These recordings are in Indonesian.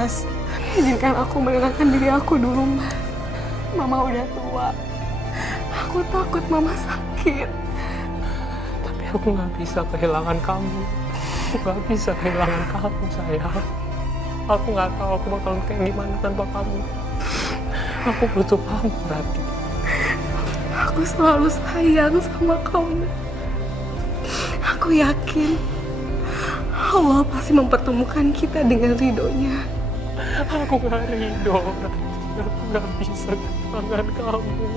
Mas, izinkan aku menenangkan diri aku dulu, Mas. Mama udah tua. Aku takut Mama sakit. Tapi aku nggak bisa kehilangan kamu. Aku nggak bisa kehilangan kamu, sayang. Aku nggak tahu aku bakalan kayak gimana tanpa kamu. Aku butuh kamu, Rati. Aku selalu sayang sama kamu. Aku yakin Allah pasti mempertemukan kita dengan ridhonya. Aku nggak ridho, Rati. Aku nggak bisa kehilangan kamu.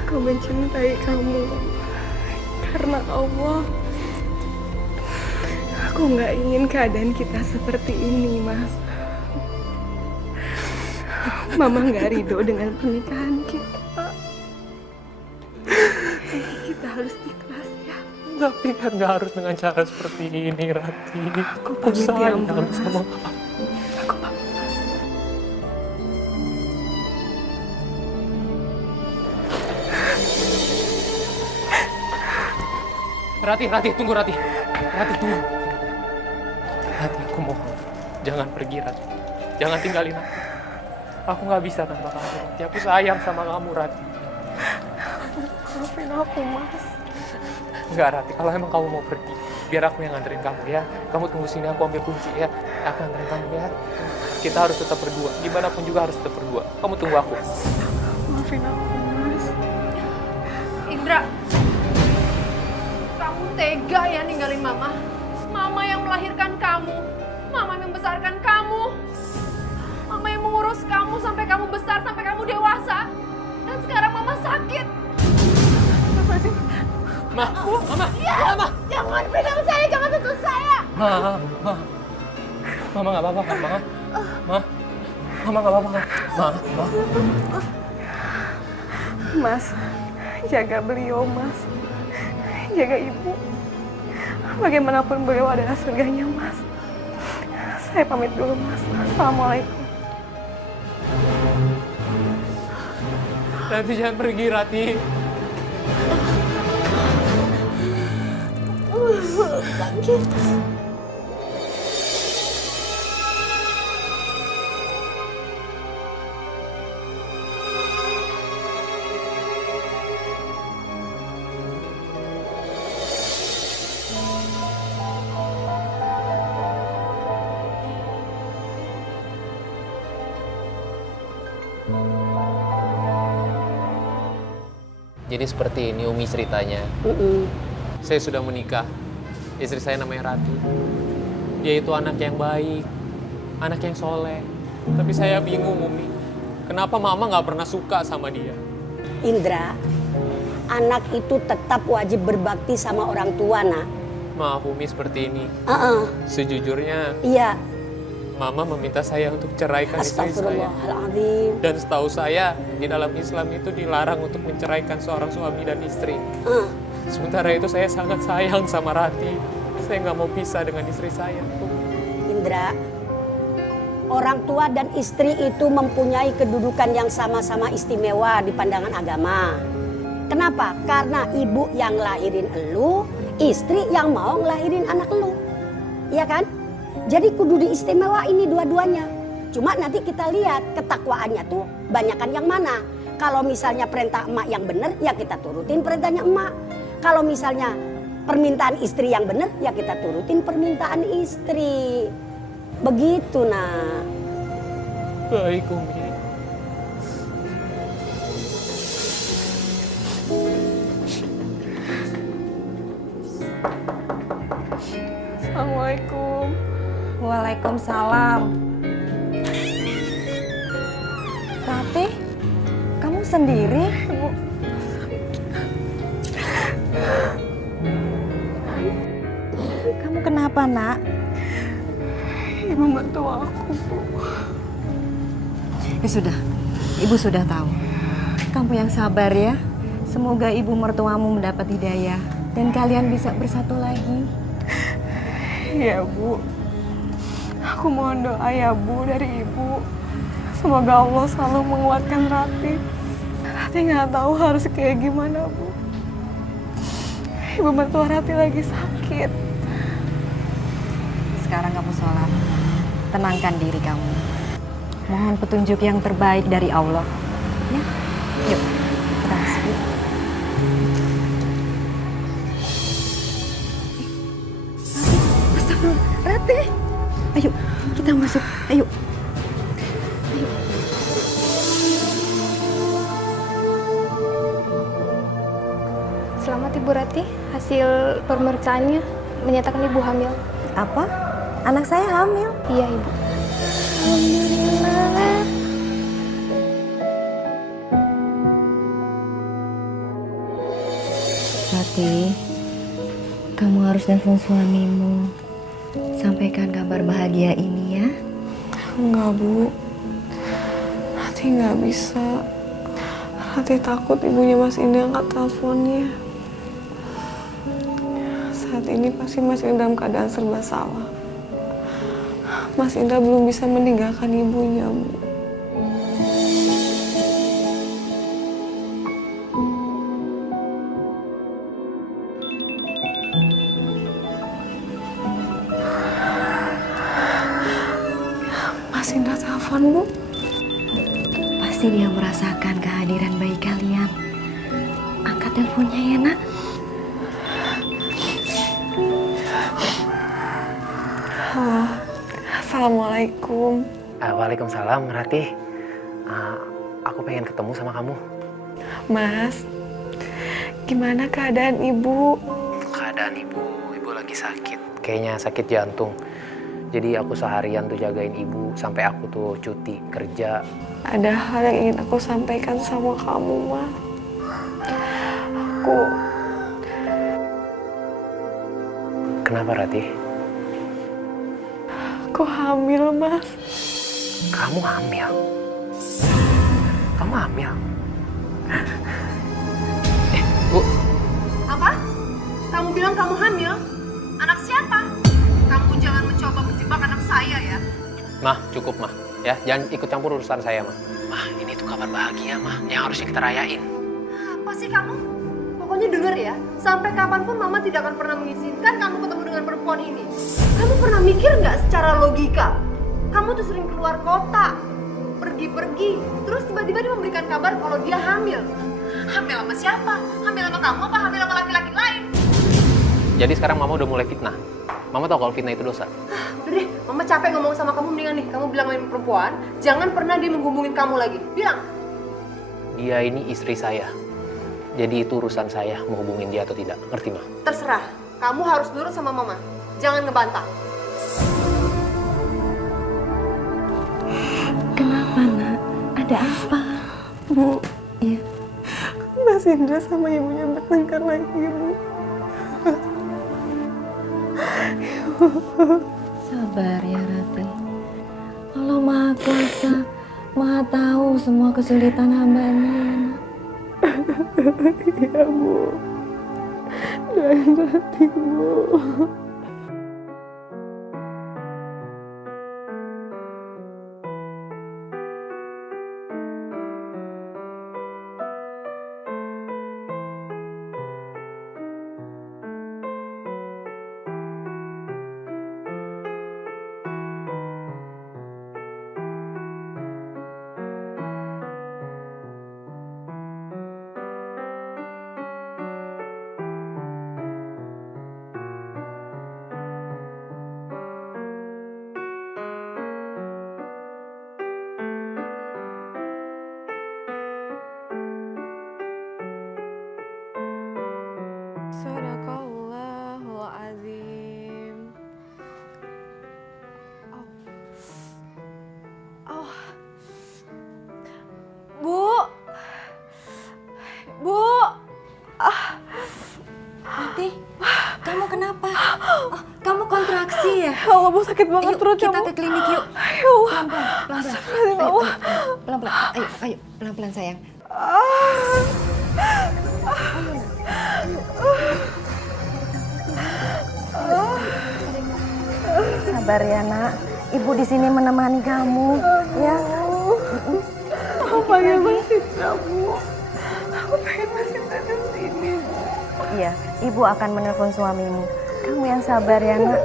Aku mencintai kamu karena Allah. Aku nggak ingin keadaan kita seperti ini, Mas. Mama nggak ridho dengan pernikahan kita. Kita harus ikhlas ya. Tapi kan nggak harus dengan cara seperti ini, Rati. Aku pamit ya, sayang Mas. sama kamu. Aku pamit, Mas. Rati, tunggu Rati. Rati, tunggu. Rati, aku mohon. Jangan pergi, Rati. Jangan tinggalin aku. Aku nggak bisa tanpa kamu, Rati. Aku sayang sama kamu, Rati. Maafin aku, Mas. Enggak, Rati. Kalau emang kamu mau pergi, biar aku yang nganterin kamu, ya. Kamu tunggu sini, aku ambil kunci, ya. Aku nganterin kamu, ya. Kita harus tetap berdua. Gimana pun juga harus tetap berdua. Kamu tunggu aku. Maafin aku, Mas. Indra, kamu tega ya ninggalin Mama? Mama yang melahirkan kamu, Mama yang membesarkan kamu, Mama yang mengurus kamu sampai kamu besar, sampai kamu dewasa. Dan sekarang Mama sakit. Mama, Ya, Mama. jangan pegang saya, jangan sentuh saya. Mama nggak apa-apa kan, Mama? Mama nggak apa-apa kan? Mas, jaga beliau, Mas. Jaga ibu. Bagaimanapun beliau adalah surganya, Mas. Saya pamit dulu, Mas. Assalamualaikum. Rati, jangan pergi, Rati. Sakit. Jadi seperti ini Umi ceritanya. Saya sudah menikah. Istri saya namanya Rati. Dia itu anak yang baik, anak yang soleh. Tapi saya bingung, Umi. Kenapa Mama nggak pernah suka sama dia? Indra, anak itu tetap wajib berbakti sama orang tua, nak. Maaf, Umi, seperti ini. Sejujurnya, Iya, Mama meminta saya untuk ceraikan istri saya. astagfirullahaladzim. Dan setahu saya, di dalam Islam itu dilarang untuk menceraikan seorang suami dan istri. Sementara itu saya sangat sayang sama Rati. Saya nggak mau pisah dengan istri saya. Indra, orang tua dan istri itu mempunyai kedudukan yang sama-sama istimewa di pandangan agama. Kenapa? Karena ibu yang lahirin elu, istri yang mau ngelahirin anak elu. Iya kan? Jadi kudu diistimewa ini dua-duanya. Cuma nanti kita lihat ketakwaannya tuh banyakan yang mana. Kalau misalnya perintah emak yang benar, ya kita turutin perintahnya emak. Kalau misalnya permintaan istri yang benar, ya kita turutin permintaan istri. Begitu, nak. Baik, Umi. Assalamualaikum. Waalaikumsalam. Rati, kamu sendiri? Ibu, Kamu kenapa, nak? ibu mertua aku, Bu. Ya sudah, ibu sudah tahu. Kamu yang sabar ya. Semoga ibu mertuamu mendapat hidayah dan kalian bisa bersatu lagi. Iya, Bu. Aku mohon doa ya, Bu, dari Ibu. Semoga Allah selalu menguatkan Rati. Rati nggak tahu harus kayak gimana, Bu. Ibu mertua Rati lagi sakit. sekarang kamu sholat. Tenangkan diri kamu. Mohon petunjuk yang terbaik dari Allah. Ya, yuk kita masuk yuk. Astagfirullah, Rati. Ayo, kita masuk. Ayo. Selamat Ibu Rati, hasil pemeriksaannya menyatakan Ibu hamil. Apa? Anak saya hamil? Iya Ibu. Alhamdulillah. Rati, kamu harus telepon suamimu. Sampaikan kabar bahagia ini ya. Enggak, Bu. Rati nggak bisa. Rati takut ibunya Mas Indra angkat teleponnya. Saat ini pasti Mas Indra dalam keadaan serba salah. Mas Indra belum bisa meninggalkan ibunya, Bu. Mas Indra telepon, Bu. Pasti dia merasakan kehadiran bayi kalian. Angkat teleponnya ya, Nak. Halo. Assalamualaikum. Waalaikumsalam, Rati. Aku pengen ketemu sama kamu. Mas, gimana keadaan ibu? Keadaan ibu lagi sakit. Kayaknya sakit jantung. Jadi aku seharian tuh jagain ibu sampai aku tuh cuti kerja. Ada hal yang ingin aku sampaikan sama kamu, Mas. Kenapa, Rati? Aku hamil, Mas. Kamu hamil? Kamu hamil? Bu. Apa? Kamu bilang kamu hamil? Anak siapa? Kamu jangan mencoba menjebak anak saya ya. Mah, cukup, Mah. Ya, jangan ikut campur urusan saya, Mah. Mah, ini tuh kabar bahagia, Mah, yang harusnya kita rayain. Apa sih kamu? Pokoknya denger ya, sampai kapanpun Mama tidak akan pernah mengizinkan kamu ketemu dengan perempuan ini. Kamu pernah mikir nggak secara logika? Kamu tuh sering keluar kota, pergi-pergi, terus tiba-tiba dia memberikan kabar kalau dia hamil. Hamil sama siapa? Hamil sama kamu apa hamil sama laki-laki lain? Jadi sekarang Mama udah mulai fitnah. Mama tahu kalau fitnah itu dosa. Udah deh, Mama capek ngomong sama kamu. Mendingan nih, kamu bilang sama perempuan, jangan pernah dia menghubungin kamu lagi. Bilang. Dia ini istri saya. Jadi itu urusan saya mau hubungin dia atau tidak. Ngerti, Mah? Terserah, kamu harus nurut sama Mama. Jangan ngebantah. Kenapa, Nak? Ada apa? Bu, Iya. Mas Indra sama ibunya bertengkar lagi, Bu. Sabar ya, Rati. Allah Maha Kuasa, Maha tahu semua kesulitan hambanya ya, Nak. Iya, Bu. Doain Rati, Bu. Sadaqallahul azim. Oh. Bu. Bu. Rati, kamu kenapa? Oh, kamu kontraksi ya? Ya Allah, Bu, sakit banget Yuk, perutnya, kita Bu. ke klinik yuk. Ayo. Pelan-pelan. Pelan-pelan. Ayo, pelan-pelan sayang. Sabar ya, Nak. Ibu di sini menemani kamu, ya. Aku panggil Mas Indra, Bu. Aku pengen Mas Indra di sini. Iya, Ibu akan menelpon suamimu. Kamu yang sabar ya, Nak.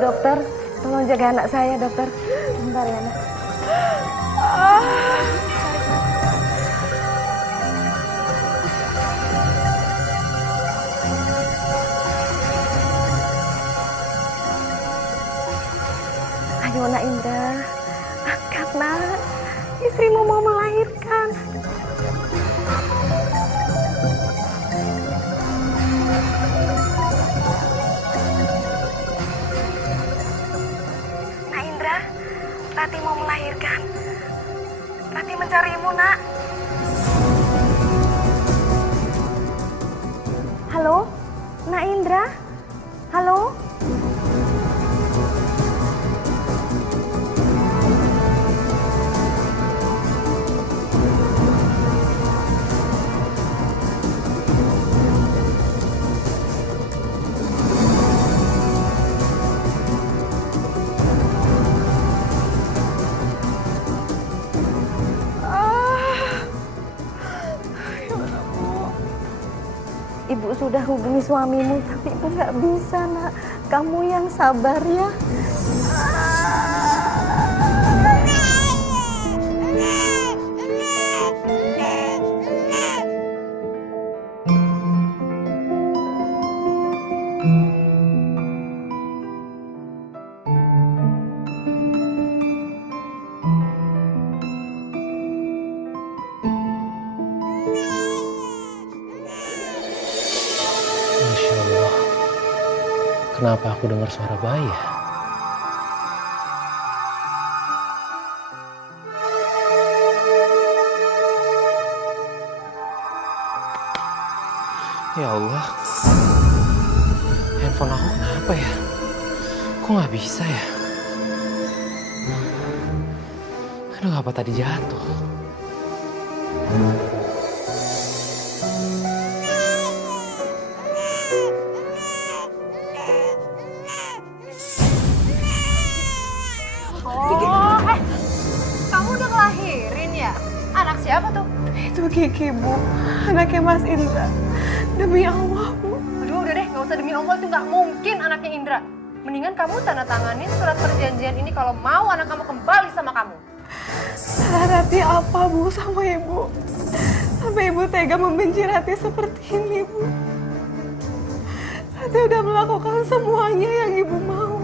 Dokter, Tolong jaga anak saya, dokter. Bentar ya, nak. Ayo, Nak Indra. Angkat, Nak. Istrimu mau melahirkan. Nak Indra, Rati mau melahirkan. Rati mencarimu, Nak. Halo? Nak Indra? Halo? Ibu sudah hubungi suamimu, tapi ibu nggak bisa, Nak. Kamu yang sabar ya. Masya Allah, kenapa aku dengar suara bayi ya? Ya Allah, handphone aku kenapa ya? Kok nggak bisa ya? Aduh, apa tadi jatuh? Kamu udah ngelahirin ya? Anak siapa tuh? Itu Kiki, Bu. Anaknya Mas Indra. Demi Allah, Bu. Aduh, udah deh, nggak usah demi Allah, itu nggak mungkin anaknya Indra. Mendingan kamu tanda tanganin surat perjanjian ini kalau mau anak kamu kembali sama kamu. Salah Rati apa, Bu, sama Ibu? Sampai Ibu tega membenci Rati seperti ini, Bu. Rati udah melakukan semuanya yang Ibu mau.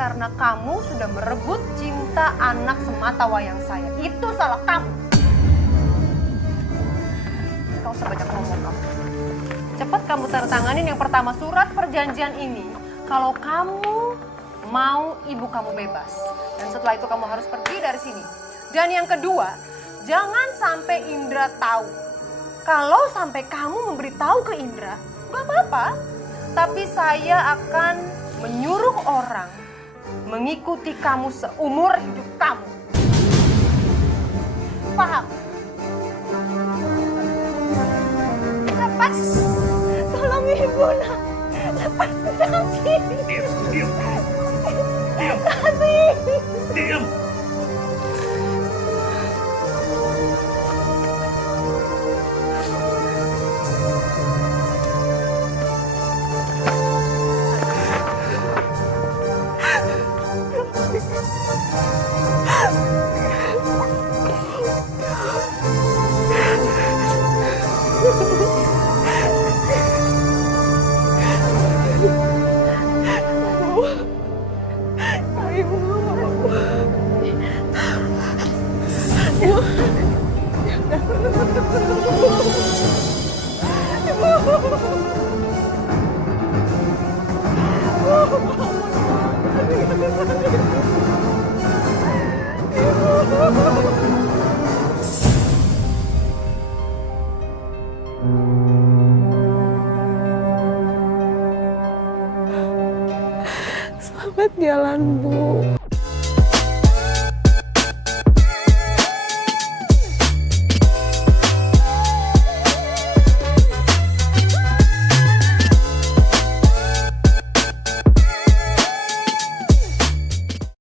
Karena kamu sudah merebut cinta anak semata wayang saya. Itu salah kamu. Kau usah banyak ngomong kamu. Cepat kamu tanda tanganin yang pertama surat perjanjian ini. Kalau kamu mau ibu kamu bebas. Dan setelah itu kamu harus pergi dari sini. Dan yang kedua, jangan sampai Indra tahu. Kalau sampai kamu memberitahu ke Indra, gak apa-apa. Tapi saya akan menyuruh orang mengikuti kamu seumur hidup kamu. Paham? Lepas. Tolong ibu, nak. Lepas sakit. Diam. Tapi. Diam. Selamat jalan, Bu.